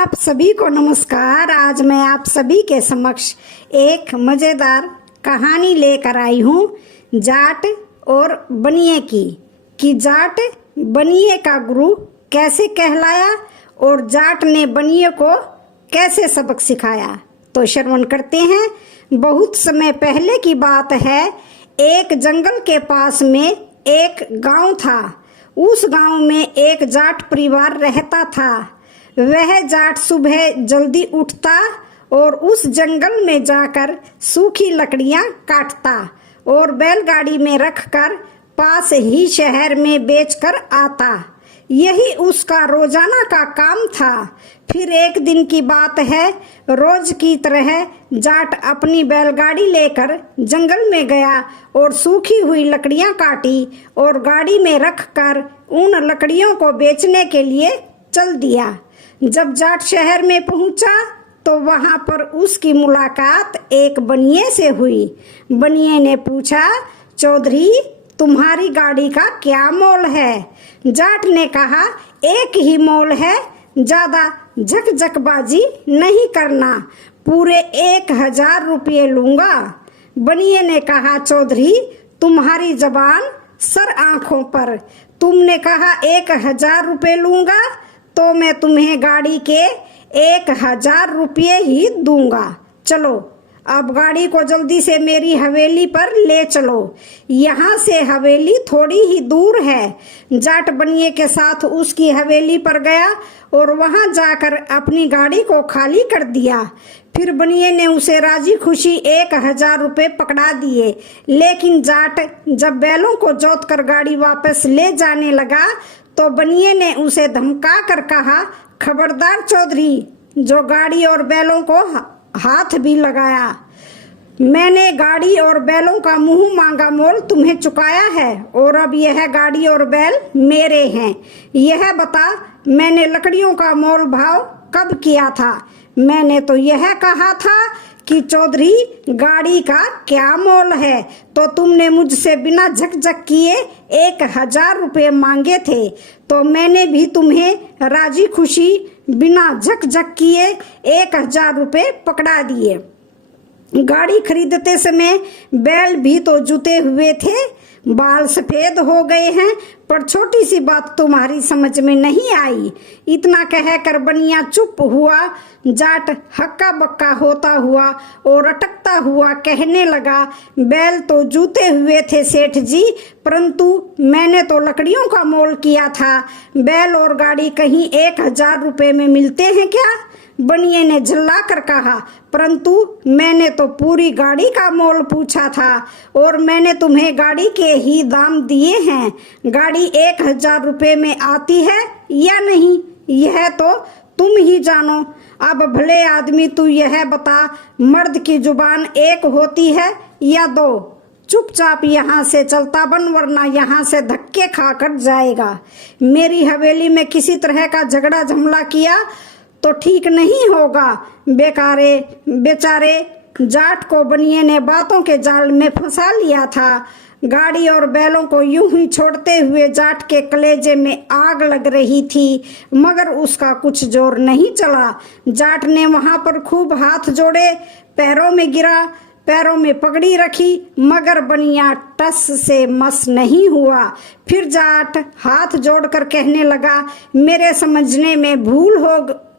आप सभी को नमस्कार। आज मैं आप सभी के समक्ष एक मज़ेदार कहानी लेकर आई हूँ जाट और बनिए की। कि जाट बनिए का गुरु कैसे कहलाया और जाट ने बनिए को कैसे सबक सिखाया। तो श्रवण करते हैं। बहुत समय पहले की बात है। एक जंगल के पास में एक गांव था। उस गांव में एक जाट परिवार रहता था। वह जाट सुबह जल्दी उठता और उस जंगल में जाकर सूखी लकड़ियां काटता और बैलगाड़ी में रखकर पास ही शहर में बेचकर आता। यही उसका रोजाना का काम था। फिर एक दिन की बात है, रोज की तरह जाट अपनी बैलगाड़ी लेकर जंगल में गया और सूखी हुई लकड़ियां काटी और गाड़ी में रखकर उन लकड़ियों को बेचने के लिए चल दिया। जब जाट शहर में पहुंचा तो वहां पर उसकी मुलाकात एक बनिए से हुई। बनिए ने पूछा, चौधरी तुम्हारी गाड़ी का क्या मोल है? जाट ने कहा, एक ही मोल है, ज्यादा झकझकबाजी नहीं करना, पूरे 1000 रुपये लूंगा। बनिए ने कहा, चौधरी तुम्हारी जबान सर आंखों पर, तुमने कहा 1000 रुपये लूंगा तो मैं तुम्हें गाड़ी के 1000 रुपये ही दूंगा। चलो अब गाड़ी को जल्दी से मेरी हवेली पर ले चलो। यहाँ से हवेली थोड़ी ही दूर है। जाट बनिए के साथ उसकी हवेली पर गया और वहां जाकर अपनी गाड़ी को खाली कर दिया। फिर बनिए ने उसे राजी खुशी 1000 रुपये पकड़ा दिए। लेकिन जाट जब बैलों को जोत कर गाड़ी वापस ले जाने लगा तो बनिए ने उसे धमका कर कहा, खबरदार चौधरी, जो गाड़ी और बैलों को हाथ भी लगाया। मैंने गाड़ी और बैलों का मुंह मांगा मोल तुम्हें चुकाया है और अब यह गाड़ी और बैल मेरे हैं। यह बता, मैंने लकड़ियों का मोल भाव कब किया था? मैंने तो यह कहा था कि चौधरी गाड़ी का क्या मोल है, तो तुमने मुझसे बिना झकझक किए 1000 रुपये मांगे थे, तो मैंने भी तुम्हें राजी खुशी बिना झकझक किए 1000 रुपये पकड़ा दिए। गाड़ी खरीदते समय बैल भी तो जुते हुए थे, बाल सफेद हो गए हैं, पर छोटी सी बात तुम्हारी समझ में नहीं आई। इतना कहकर बनिया चुप हुआ। जाट हक्का बक्का होता हुआ और अटकता हुआ कहने लगा, बैल तो जूते हुए थे सेठ जी, परंतु मैंने तो लकड़ियों का मोल किया था। बैल और गाड़ी कहीं 1000 रुपये में मिलते हैं क्या? बनिए ने झल्ला कर कहा, परंतु मैंने तो पूरी गाड़ी का मोल पूछा था और मैंने तुम्हें गाड़ी के ही दाम दिए हैं। गाड़ी 1000 रुपये में आती है या नहीं, यह तो तुम ही जानो। अब भले आदमी तू यह बता, मर्द की जुबान एक होती है या दो? चुपचाप यहाँ से चलता बन, वरना यहाँ से धक्के खाकर जाएगा। मेरी हवेली में किसी तरह का झगड़ा झमला किया तो ठीक नहीं होगा। बेचारे जाट को बनिए ने बातों के जाल में फंसा लिया था। गाड़ी और बैलों को यूं ही छोड़ते हुए जाट के कलेजे में आग लग रही थी, मगर उसका कुछ जोर नहीं चला। जाट ने वहां पर खूब हाथ जोड़े, पैरों में गिरा, पैरों में पगड़ी रखी, मगर बनिया टस से मस नहीं हुआ। फिर जाट हाथ जोड़कर कहने लगा, मेरे समझने में भूल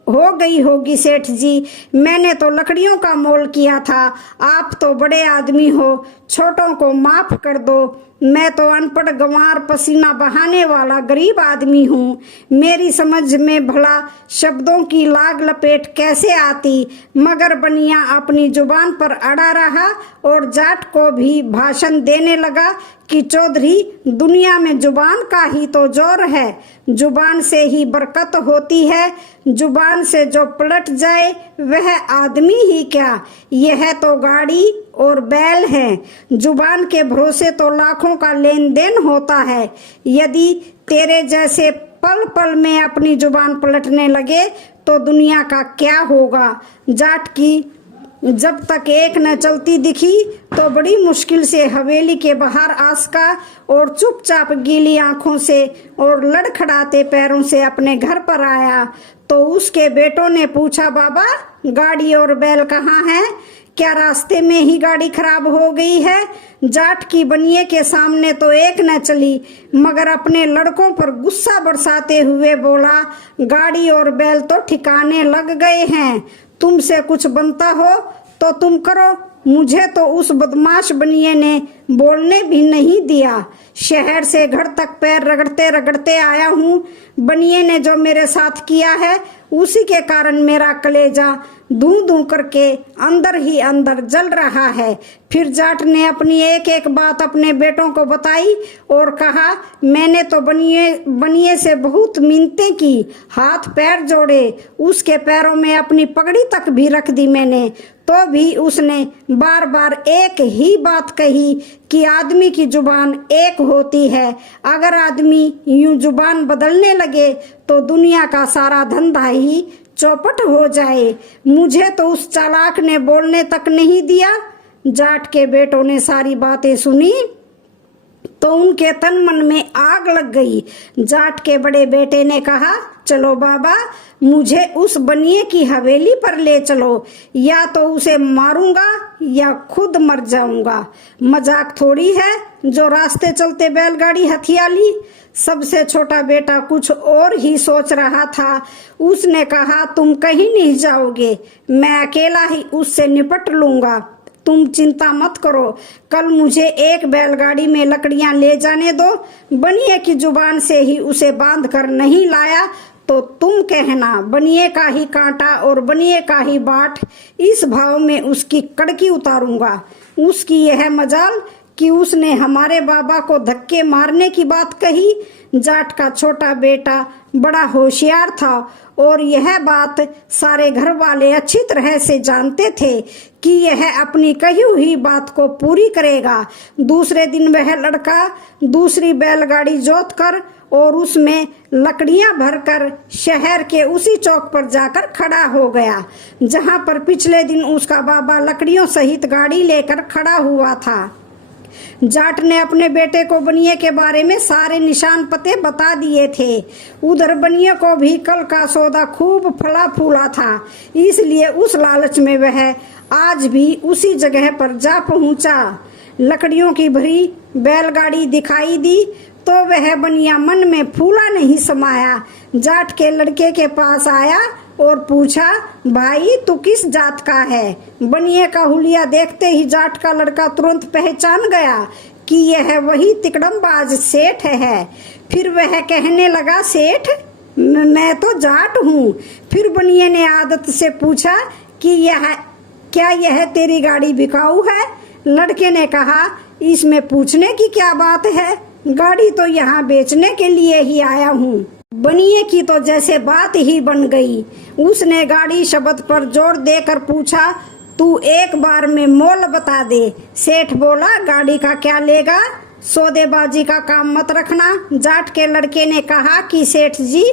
हो गई होगी सेठ जी, मैंने तो लकड़ियों का मोल किया था। आप तो बड़े आदमी हो, छोटों को माफ कर दो। मैं तो अनपढ़ गंवार पसीना बहाने वाला गरीब आदमी हूँ। मेरी समझ में भला शब्दों की लाग लपेट कैसे आती? मगर बनिया अपनी जुबान पर अड़ा रहा और जाट को भी भाषण देने लगा कि चौधरी, दुनिया में जुबान का ही तो जोर है, जुबान से ही बरकत होती है। जुबान से जो पलट जाए वह आदमी ही क्या, यह तो गाड़ी और बैल है। जुबान के भरोसे तो लाखों का लेन देन होता है। यदि तेरे जैसे पल पल में अपनी जुबान पलटने लगे तो दुनिया का क्या होगा? जाट की जब तक एक न चलती दिखी तो बड़ी मुश्किल से हवेली के बाहर आसका और चुपचाप गीली आंखों से और लड़खड़ाते पैरों से अपने घर पर आया तो उसके बेटों ने पूछा, बाबा गाड़ी और बैल कहाँ है? क्या रास्ते में ही गाड़ी खराब हो गई है? जाट की बनिए के सामने तो एक न चली, मगर अपने लड़कों पर गुस्सा बरसाते हुए बोला, गाड़ी और बैल तो ठिकाने लग गए हैं, तुमसे कुछ बनता हो तो तुम करो, मुझे तो उस बदमाश बनिए ने बोलने भी नहीं दिया। शहर से घर तक पैर रगड़ते रगड़ते आया हूँ। बनिए ने जो मेरे साथ किया है उसी के कारण मेरा कलेजा धू धू करके अंदर ही अंदर जल रहा है। फिर जाट ने अपनी एक एक बात अपने बेटों को बताई और कहा, मैंने तो बनिए से बहुत मिन्नतें की, हाथ पैर जोड़े, उसके पैरों में अपनी पगड़ी तक भी रख दी मैंने, तो भी उसने बार बार एक ही बात कही कि आदमी की जुबान एक होती है, अगर आदमी यूं जुबान बदलने लगे तो दुनिया का सारा धंधा ही चौपट हो जाए। मुझे तो उस चालाक ने बोलने तक नहीं दिया। जाट के बेटों ने सारी बातें सुनी तो उनके तन मन में आग लग गई। जाट के बड़े बेटे ने कहा, चलो बाबा, मुझे उस बनिए की हवेली पर ले चलो, या तो उसे मारूंगा या खुद मर जाऊंगा। मजाक थोड़ी है जो रास्ते चलते बैलगाड़ी हथिया ली। सबसे छोटा बेटा कुछ और ही सोच रहा था। उसने कहा, तुम कहीं नहीं जाओगे, मैं अकेला ही उससे निपट लूंगा, तुम चिंता मत करो। कल मुझे एक बैलगाड़ी में लकड़ियां ले जाने दो, बनिए की जुबान से ही उसे बांध कर नहीं लाया तो तुम कहना बनिए का ही कांटा और बनिए का ही बाट, इस भाव में उसकी कड़की उतारूंगा। उसकी यह मजाल कि उसने हमारे बाबा को धक्के मारने की बात कही। जाट का छोटा बेटा बड़ा होशियार था और यह बात सारे घर वाले अच्छी तरह से जानते थे कि यह अपनी कही हुई बात को पूरी करेगा। दूसरे दिन वह लड़का दूसरी बैलगाड़ी जोत कर और उसमें लकड़ियां भरकर शहर के उसी चौक पर जाकर खड़ा हो गया जहां पर पिछले दिन उसका बाबा लकड़ियों सहित गाड़ी लेकर खड़ा हुआ था। जाट ने अपने बेटे को बनिए के बारे में सारे निशान पते बता दिए थे। उधर बनिए को भी कल का सौदा खूब फला फूला था, इसलिए उस लालच में वह आज भी उसी जगह पर जा पहुंचा। लकड़ियों की भरी बैलगाड़ी दिखाई दी तो वह बनिया मन में फूला नहीं समाया। जाट के लड़के के पास आया और पूछा, भाई तू किस जात का है? बनिए का हुलिया देखते ही जाट का लड़का तुरंत पहचान गया कि यह वही तिकड़मबाज सेठ है। फिर वह कहने लगा, सेठ मैं तो जाट हूँ। फिर बनिए ने आदत से पूछा कि क्या यह तेरी गाड़ी बिकाऊ है? लड़के ने कहा, इसमें पूछने की क्या बात है, गाड़ी तो यहाँ बेचने के लिए ही आया हूँ। बनिए की तो जैसे बात ही बन गई। उसने गाड़ी शब्द पर जोर देकर पूछा, तू एक बार में मोल बता दे। सेठ बोला, गाड़ी का क्या लेगा, सौदेबाजी का काम मत रखना। जाट के लड़के ने कहा कि सेठ जी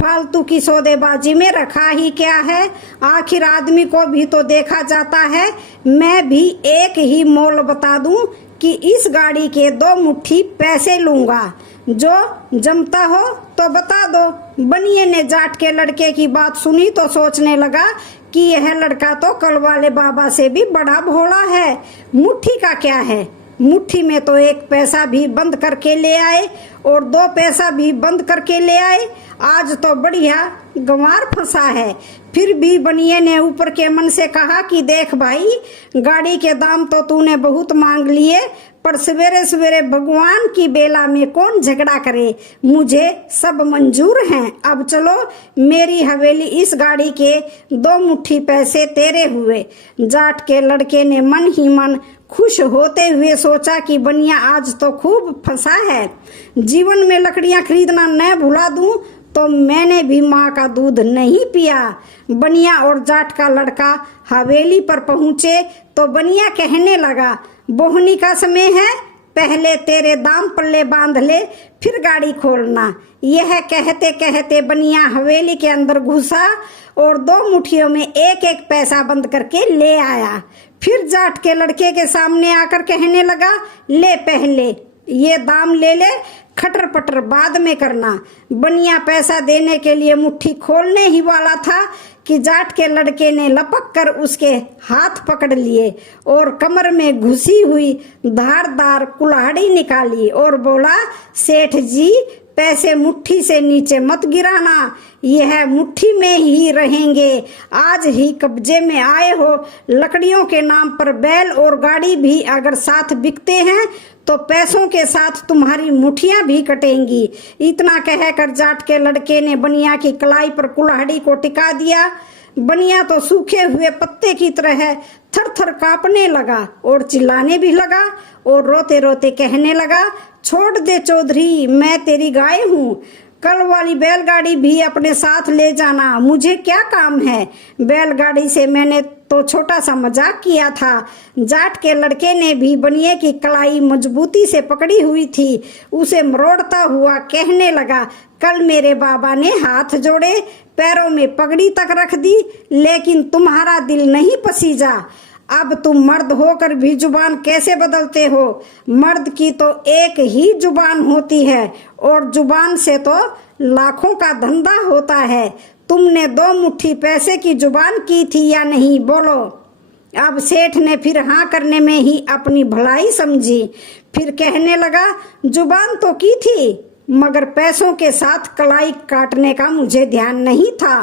फालतू की सौदेबाजी में रखा ही क्या है, आखिर आदमी को भी तो देखा जाता है। मैं भी एक ही मोल बता दूं कि इस गाड़ी के 2 मुट्ठी पैसे लूंगा, जो जमता हो तो बता दो। बनिए ने जाट के लड़के की बात सुनी तो सोचने लगा कि यह लड़का तो कल वाले बाबा से भी बड़ा भोला है। मुट्ठी का क्या है, मुट्ठी में तो 1 पैसा भी बंद करके ले आए और 2 पैसा भी बंद करके ले आए। आज तो बढ़िया गंवार फंसा है। फिर भी बनिए ने ऊपर के मन से कहा कि देख भाई, गाड़ी के दाम तो तूने बहुत मांग लिए, पर सवेरे सवेरे भगवान की बेला में कौन झगड़ा करे, मुझे सब मंजूर हैं। अब चलो, मेरी हवेली इस गाड़ी के 2 मुट्ठी पैसे तेरे हुए। जाट के लड़के ने मन ही मन खुश होते हुए सोचा कि बनिया आज तो खूब फंसा है। जीवन में लकड़ियां खरीदना न भुला दूं तो मैंने भी माँ का दूध नहीं पिया। बनिया और जाट का लड़का हवेली पर पहुंचे तो बनिया कहने लगा, बोहनी का समय है, पहले तेरे दाम पल्ले बांध ले, फिर गाड़ी खोलना। यह कहते कहते बनिया हवेली के अंदर घुसा और 2 मुट्ठियों में 1-1 पैसा बंद करके ले आया। फिर जाट के लड़के के सामने आकर कहने लगा, ले पहले ये दाम ले ले, खटर पटर बाद में करना। बनिया पैसा देने के लिए मुट्ठी खोलने ही वाला था कि जाट के लड़के ने लपक कर उसके हाथ पकड़ लिए और कमर में घुसी हुई धारदार कुल्हाड़ी निकाली और बोला, सेठ जी पैसे मुट्ठी से नीचे मत गिराना, यह मुट्ठी में ही रहेंगे। आज ही कब्जे में आए हो। लकड़ियों के नाम पर बैल और गाड़ी भी अगर साथ बिकते हैं तो पैसों के साथ तुम्हारी मुठियां भी कटेंगी। इतना कहकर जाट के लड़के ने बनिया की कलाई पर कुल्हाड़ी को टिका दिया। बनिया तो सूखे हुए पत्ते की तरह थर थर कांपने लगा और चिल्लाने भी लगा और रोते रोते कहने लगा, छोड़ दे चौधरी, मैं तेरी गाय हूँ। कल वाली बैलगाड़ी भी अपने साथ ले जाना, मुझे क्या काम है। बैलगाड़ी से मैंने तो छोटा सा मजाक किया था। जाट के लड़के ने भी बनिए की कलाई मजबूती से पकड़ी हुई थी। उसे मरोड़ता हुआ कहने लगा, कल मेरे बाबा ने हाथ जोड़े, पैरों में पगड़ी तक रख दी, लेकिन तुम्हारा दिल नहीं पसीजा। अब तुम मर्द होकर भी जुबान कैसे बदलते हो। मर्द की तो एक ही जुबान होती है और जुबान से तो लाखों का धंधा होता है। तुमने 2 मुट्ठी पैसे की जुबान की थी या नहीं, बोलो। अब सेठ ने फिर हाँ करने में ही अपनी भलाई समझी। फिर कहने लगा, जुबान तो की थी, मगर पैसों के साथ कलाई काटने का मुझे ध्यान नहीं था।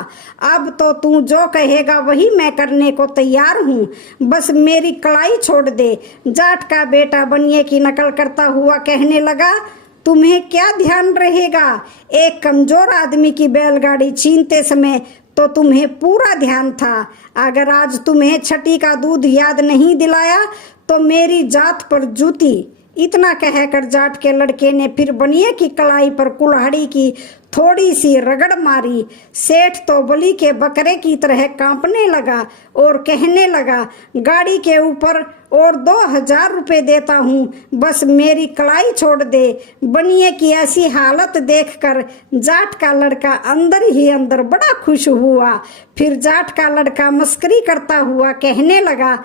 अब तो तू जो कहेगा वही मैं करने को तैयार हूँ, बस मेरी कलाई छोड़ दे। जाट का बेटा बनिए की नकल करता हुआ कहने लगा, तुम्हें क्या ध्यान रहेगा। एक कमजोर आदमी की बैलगाड़ी छीनते समय तो तुम्हें पूरा ध्यान था। अगर आज तुम्हें छठी का दूध याद नहीं दिलाया तो मेरी जात पर जूती। इतना कहकर जाट के लड़के ने फिर बनिए की कलाई पर कुल्हाड़ी की थोड़ी सी रगड़ मारी। सेठ तो बलि के बकरे की तरह कांपने लगा और कहने लगा, गाड़ी के ऊपर और 2000 रुपए देता हूँ, बस मेरी कलाई छोड़ दे। बनिए की ऐसी हालत देखकर जाट का लड़का अंदर ही अंदर बड़ा खुश हुआ। फिर जाट का लड़का मस्करी करता हुआ कहने लगा,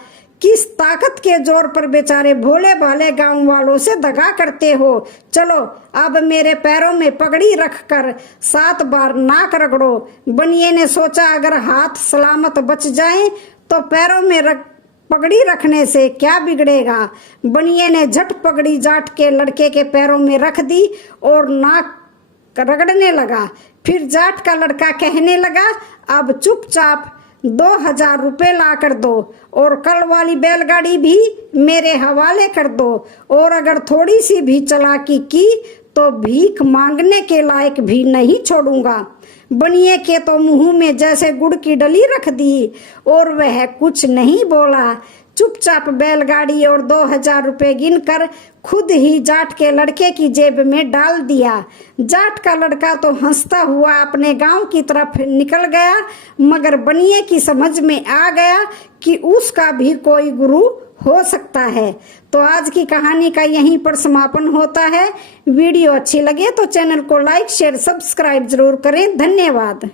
किस ताकत के जोर पर बेचारे भोले भाले गांव वालों से दगा करते हो। चलो अब मेरे पैरों में पगड़ी रखकर 7 बार नाक रगड़ो। बनिए ने सोचा, अगर हाथ सलामत बच जाएं तो पैरों में पगड़ी रखने से क्या बिगड़ेगा। बनिए ने झट पगड़ी जाट के लड़के के पैरों में रख दी और नाक रगड़ने लगा। फिर जाट का लड़का कहने लगा, अब चुपचाप 2000 रुपए ला कर दो और कल वाली बैलगाड़ी भी मेरे हवाले कर दो, और अगर थोड़ी सी भी चालाकी की तो भीख मांगने के लायक भी नहीं छोड़ूंगा। बनिए के तो मुंह में जैसे गुड़ की डली रख दी और वह कुछ नहीं बोला। चुपचाप बैलगाड़ी और 2000 रुपए गिनकर खुद ही जाट के लड़के की जेब में डाल दिया। जाट का लड़का तो हंसता हुआ अपने गांव की तरफ निकल गया, मगर बनिए की समझ में आ गया कि उसका भी कोई गुरु हो सकता है। तो आज की कहानी का यहीं पर समापन होता है। वीडियो अच्छी लगे तो चैनल को लाइक शेयर सब्सक्राइब जरूर करें। धन्यवाद।